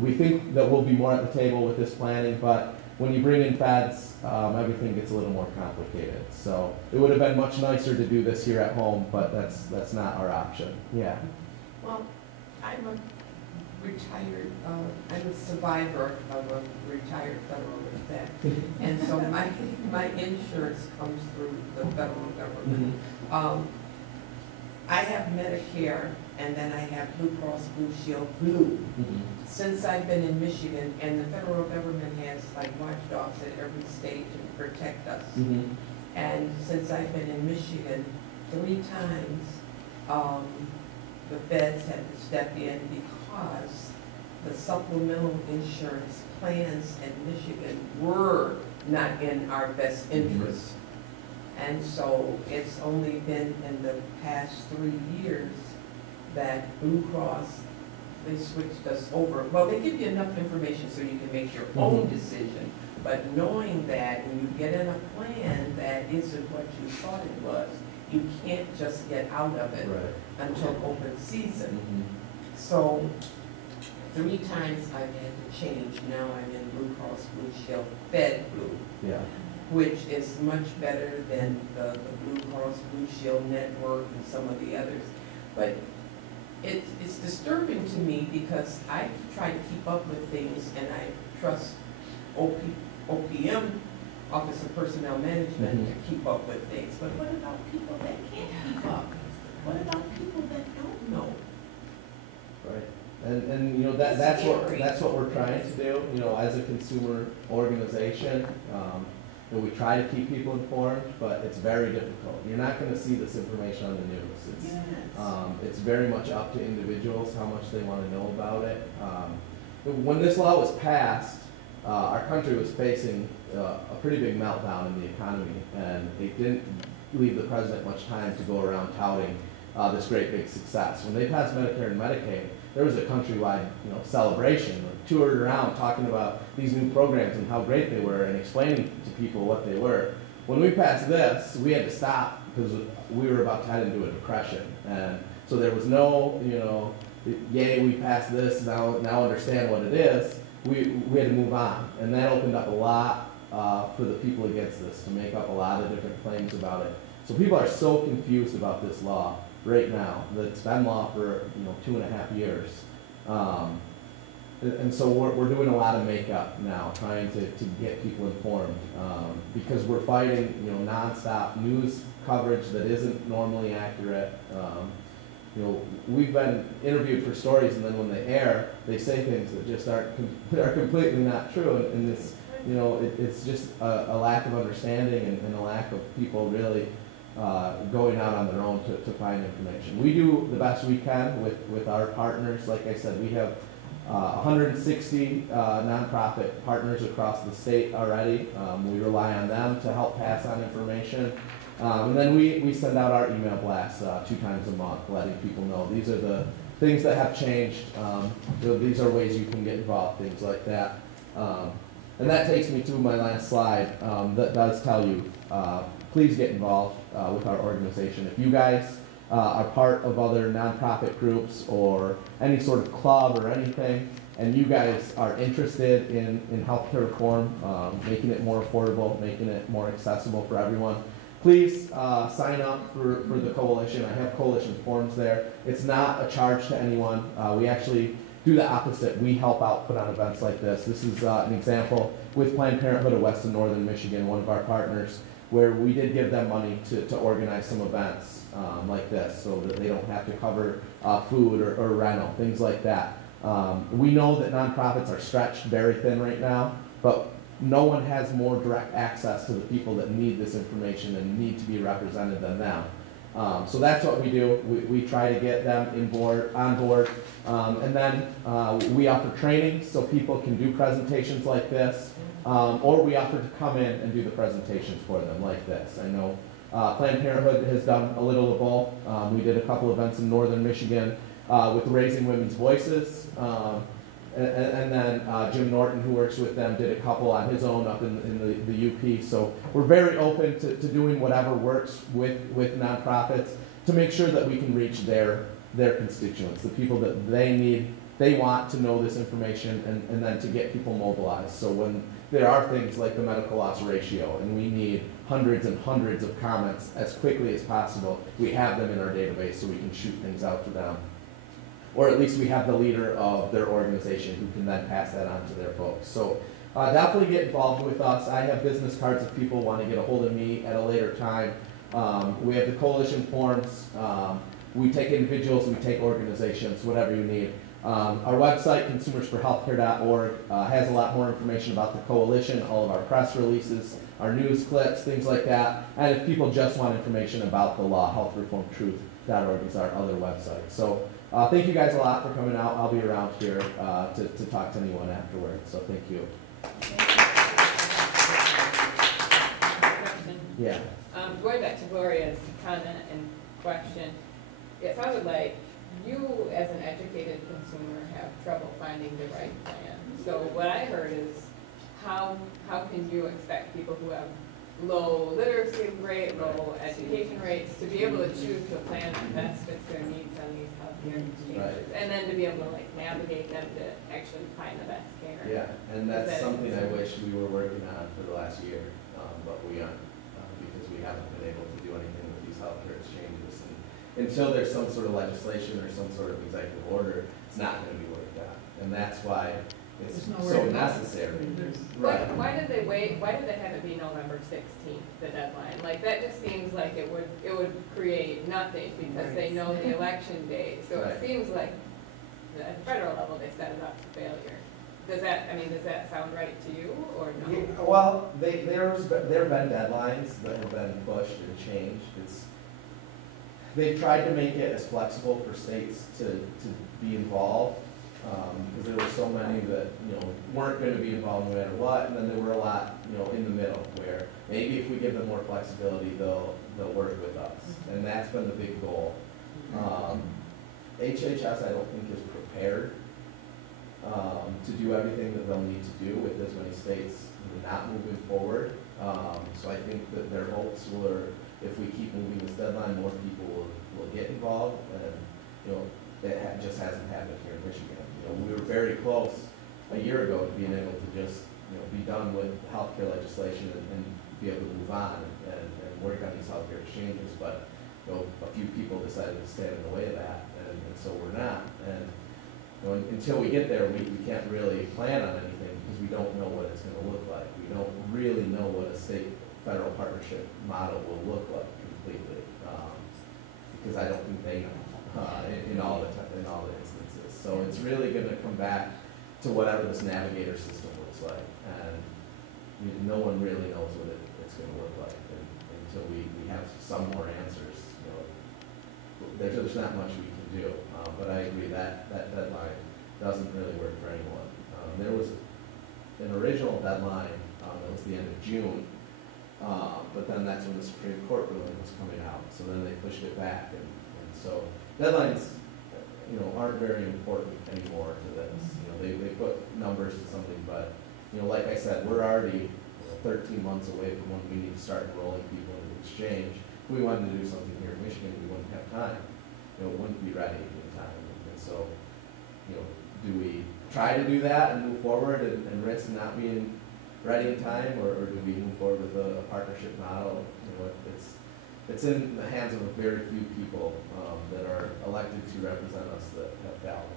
We think that we'll be more at the table with this planning, but when you bring in feds, everything gets a little more complicated. So it would have been much nicer to do this here at home, but that's not our option. Yeah. Well, I'm a retired, I'm a survivor of a retired federal vet, and so my insurance comes through the federal government. I have Medicare, and then I have Blue Cross Blue Shield Blue. Since I've been in Michigan, and the federal government has like watchdogs at every state to protect us. And since I've been in Michigan, 3 times the feds had to step in because the supplemental insurance plans in Michigan were not in our best interest. And so it's only been in the past 3 years that Blue Cross, they switched us over. Well, they give you enough information so you can make your own decision, but knowing that when you get in a plan that isn't what you thought it was, you can't just get out of it until open season. So 3 times I've had to change. Now I'm in Blue Cross Blue Shield Fed Blue, which is much better than the Blue Cross Blue Shield Network and some of the others. But it's disturbing to me because I try to keep up with things, and I trust OPM, Office of Personnel Management, to keep up with things. But what about people that can't keep up? What about people that don't know? Right. And you know that's what we're trying to do. You know, as a consumer organization, you know, we try to keep people informed, but it's very difficult. You're not going to see this information on the news. It's very much up to individuals how much they want to know about it. When this law was passed, our country was facing a pretty big meltdown in the economy, and it didn't leave the president much time to go around touting this great big success. When they passed Medicare and Medicaid, there was a countrywide, you know, celebration. We toured around talking about these new programs and how great they were and explaining to people what they were. When we passed this, we had to stop because we were about to head into a depression. And so there was no, you know, yay, we passed this, now understand what it is. We had to move on. And that opened up a lot for the people against this, to make up a lot of different claims about it. So people are so confused about this law right now. That's been law for 2.5 years. And so we're doing a lot of makeup now, trying to get people informed, because we're fighting nonstop news coverage that isn't normally accurate. We've been interviewed for stories, and then when they air, they say things that just are completely not true. And this, it's just a lack of understanding and a lack of people really going out on their own to find information. We do the best we can with our partners. Like I said, we have 160 nonprofit partners across the state already. We rely on them to help pass on information. And then we send out our email blasts 2 times a month, letting people know these are the things that have changed. These are ways you can get involved, things like that. And that takes me to my last slide that does tell you, please get involved with our organization. If you guys are part of other nonprofit groups or any sort of club or anything, and you guys are interested in healthcare reform, making it more affordable, making it more accessible for everyone, please sign up for the coalition. I have coalition forms there. It's not a charge to anyone. We actually do the opposite. We help out put on events like this. This is an example with Planned Parenthood of West and Northern Michigan, one of our partners, where we did give them money to organize some events like this so that they don't have to cover food or rental, things like that. We know that nonprofits are stretched very thin right now, but no one has more direct access to the people that need this information and need to be represented than them. So that's what we do. We try to get them on board. And then we offer training so people can do presentations like this, or we offer to come in and do the presentations for them like this. I know Planned Parenthood has done a little of both. We did a couple events in Northern Michigan with Raising Women's Voices. And then Jim Norton, who works with them, did a couple on his own up in the UP. So we're very open to doing whatever works with nonprofits to make sure that we can reach their constituents, the people that they need they want to know this information and then to get people mobilized. So when there are things like the medical loss ratio and we need hundreds and hundreds of comments as quickly as possible, we have them in our database so we can shoot things out to them. Or at least we have the leader of their organization who can then pass that on to their folks. So definitely get involved with us. I have business cards if people want to get a hold of me at a later time. We have the coalition forms. We take individuals, we take organizations, whatever you need. Our website, consumersforhealthcare.org, has a lot more information about the coalition, all of our press releases, our news clips, things like that. And if people just want information about the law, healthreformtruth.org is our other website. So thank you guys a lot for coming out. I'll be around here to talk to anyone afterwards. So thank you. Yeah. Going back to Gloria's comment and question, it sounded like you, as an educated consumer, have trouble finding the right plan. So what I heard is, how can you expect people who have low literacy rate, low education rates, to be able to choose a plan that best fits their needs on these healthcare exchanges, Right. and then to be able to like navigate them to actually find the best care? Yeah, and that's something I wish we were working on for the last year, but we aren't, because we haven't been able to do anything with these healthcare exchanges. And until there's some sort of legislation or some sort of executive order, it's not going to be worked out. And that's why it's so necessary. Right. Why did they wait? Why did they have it be November 16th, the deadline? Like, that just seems like it would create nothing, because they know the election date. So it seems like at the federal level they set it up for failure. Does that sound right to you, or no? Yeah, well, there have been deadlines that have been pushed and changed. They've tried to make it as flexible for states to be involved, because there were so many that weren't going to be involved no matter what, and then there were a lot in the middle where maybe if we give them more flexibility, they'll work with us, and that's been the big goal. HHS, I don't think, is prepared to do everything that they'll need to do with as many states not moving forward. So I think that their hopes were, if we keep moving this deadline, more people will get involved, and that just hasn't happened here in Michigan. We were very close a year ago to being able to just be done with healthcare legislation and be able to move on and work on these healthcare exchanges, but a few people decided to stand in the way of that, and so we're not. And until we get there, we can't really plan on anything, because we don't know what it's going to look like. We don't really know what a state-federal partnership model will look like completely, because I don't think they know in all the instances. So it's really going to come back to whatever this navigator system looks like, and no one really knows what it's going to look like until we have some more answers. There's not much we can do, but I agree that deadline doesn't really work for anyone. There was an original deadline that was the end of June, but then that's when the Supreme Court ruling was coming out, so then they pushed it back, and so deadlines aren't very important anymore to this. They put numbers to something, but like I said, we're already 13 months away from when we need to start enrolling people in the exchange. If we wanted to do something here in Michigan, we wouldn't have time. It wouldn't be ready in time. And so, do we try to do that and move forward and risk not being ready in time, or do we move forward with a partnership model? It's in the hands of a very few people that are elected to represent us that have valid